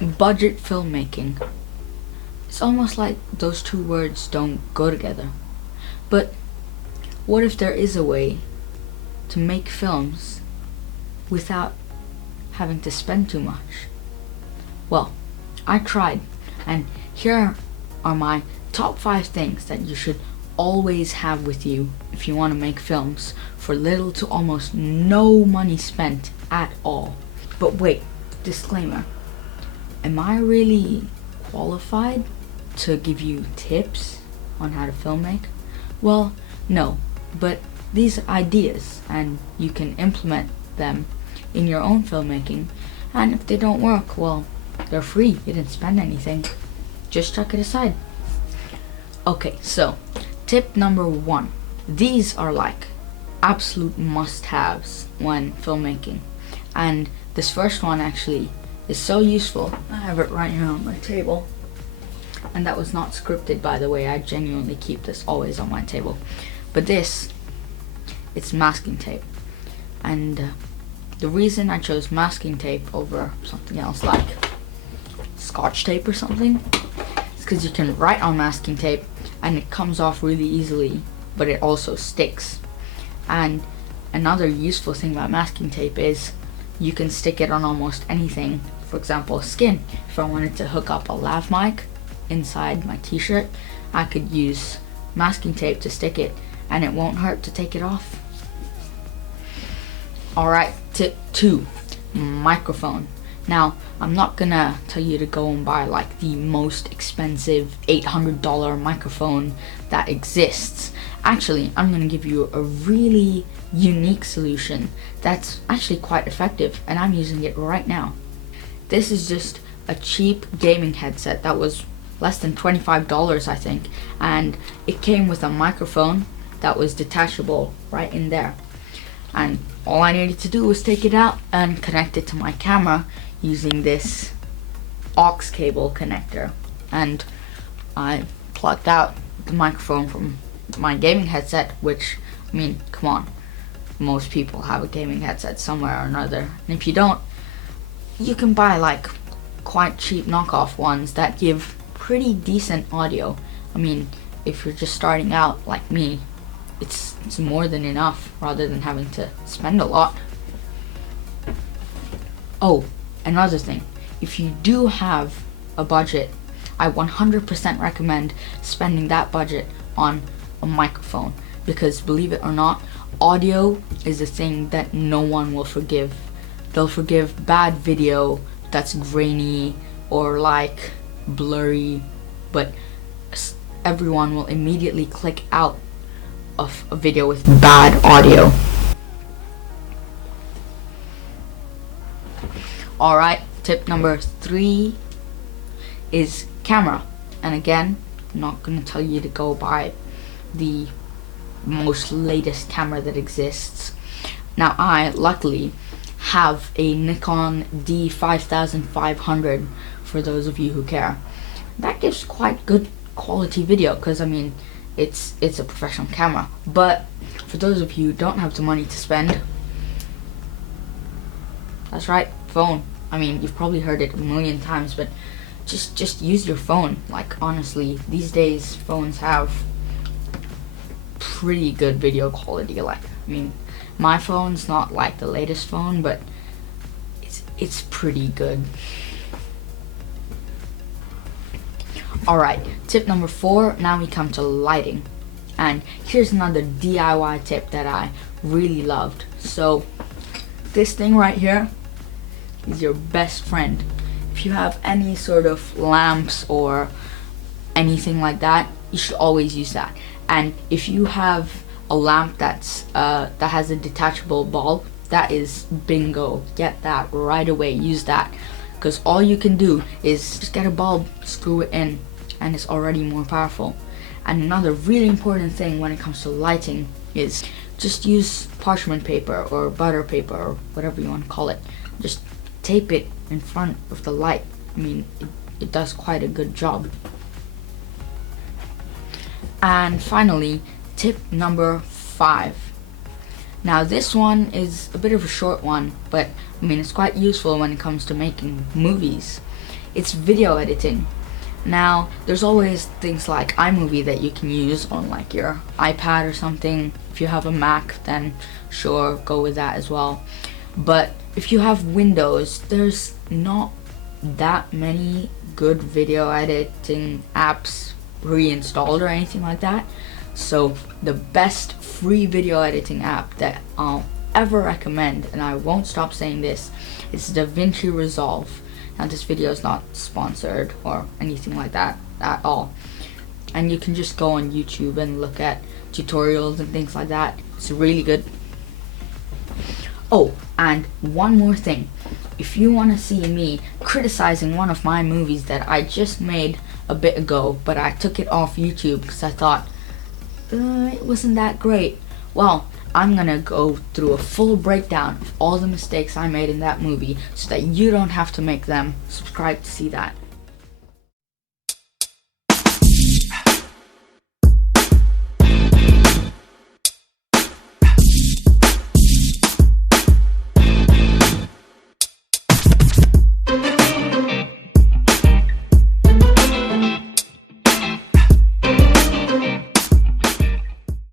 Budget filmmaking. It's almost like those two words don't go together. But what if there is a way to make films without having to spend too much? Well, I tried, and here are my top 5 things that you should always have with you if you want to make films for little to almost no money spent at all. But wait, disclaimer. Am I really qualified to give you tips on how to filmmake? Well, no, but these are ideas and you can implement them in your own filmmaking, and if they don't work, well, they're free. You didn't spend anything. Just chuck it aside. Okay, so tip number 1. These are like absolute must-haves when filmmaking, and this first one actually is so useful. I have it right here on my table, and that was not scripted, by the way. I genuinely keep this always on my table. But this, it's masking tape, and the reason I chose masking tape over something else like Scotch tape or something is because you can write on masking tape and it comes off really easily, but it also sticks. And another useful thing about masking tape is you can stick it on almost anything. For example, skin. If I wanted to hook up a lav mic inside my t-shirt, I could use masking tape to stick it and it won't hurt to take it off. Alright, tip 2, microphone. Now, I'm not gonna tell you to go and buy like the most expensive $800 microphone that exists. Actually, I'm gonna give you a really unique solution that's actually quite effective, and I'm using it right now. This is just a cheap gaming headset that was less than $25, I think, and it came with a microphone that was detachable right in there. And all I needed to do was take it out and connect it to my camera using this aux cable connector. And I plugged out the microphone from my gaming headset, which, I mean, come on, most people have a gaming headset somewhere or another. And if you don't, you can buy like quite cheap knockoff ones that give pretty decent audio. I mean, if you're just starting out like me, it's more than enough rather than having to spend a lot. Oh, another thing, if you do have a budget, I 100% recommend spending that budget on a microphone, because believe it or not, audio is a thing that no one will forgive. They'll forgive bad video that's grainy or like blurry, but everyone will immediately click out of a video with bad audio. Alright, tip number 3 is camera. And again, I'm not going to tell you to go buy the most latest camera that exists. Now, I luckily have a Nikon D5500 for those of you who care. That gives quite good quality video because, I mean, it's a professional camera. But for those of you who don't have the money to spend, that's right, phone. I mean, you've probably heard it a million times, but just use your phone. Like, honestly, these days phones have pretty good video quality. Like, I mean, my phone's not like the latest phone, but it's pretty good. Alright, tip number 4, now we come to lighting. And here's another DIY tip that I really loved. So, this thing right here is your best friend. If you have any sort of lamps or anything like that, you should always use that. And if you have a lamp that's that has a detachable bulb, that is bingo. Get that right away. Use that, because all you can do is just get a bulb, screw it in, and it's already more powerful. And another really important thing when it comes to lighting is just use parchment paper or butter paper or whatever you want to call it. Just tape it in front of the light. I mean, it does quite a good job. And finally, tip number 5. Now this one is a bit of a short one, but I mean, it's quite useful when it comes to making movies. it's video editing. Now, there's always things like iMovie that you can use on like your iPad or something. If you have a Mac, then sure, go with that as well. But if you have Windows, there's not that many good video editing apps reinstalled or anything like that. So the best free video editing app that I'll ever recommend, and I won't stop saying this, is DaVinci Resolve. Now, this video is not sponsored or anything like that at all, and you can just go on YouTube and look at tutorials and things like that. It's really good. Oh, and one more thing. If you want to see me criticizing one of my movies that I just made a bit ago, but I took it off YouTube because I thought it wasn't that great, well, I'm gonna go through a full breakdown of all the mistakes I made in that movie so that you don't have to make them. Subscribe to see that.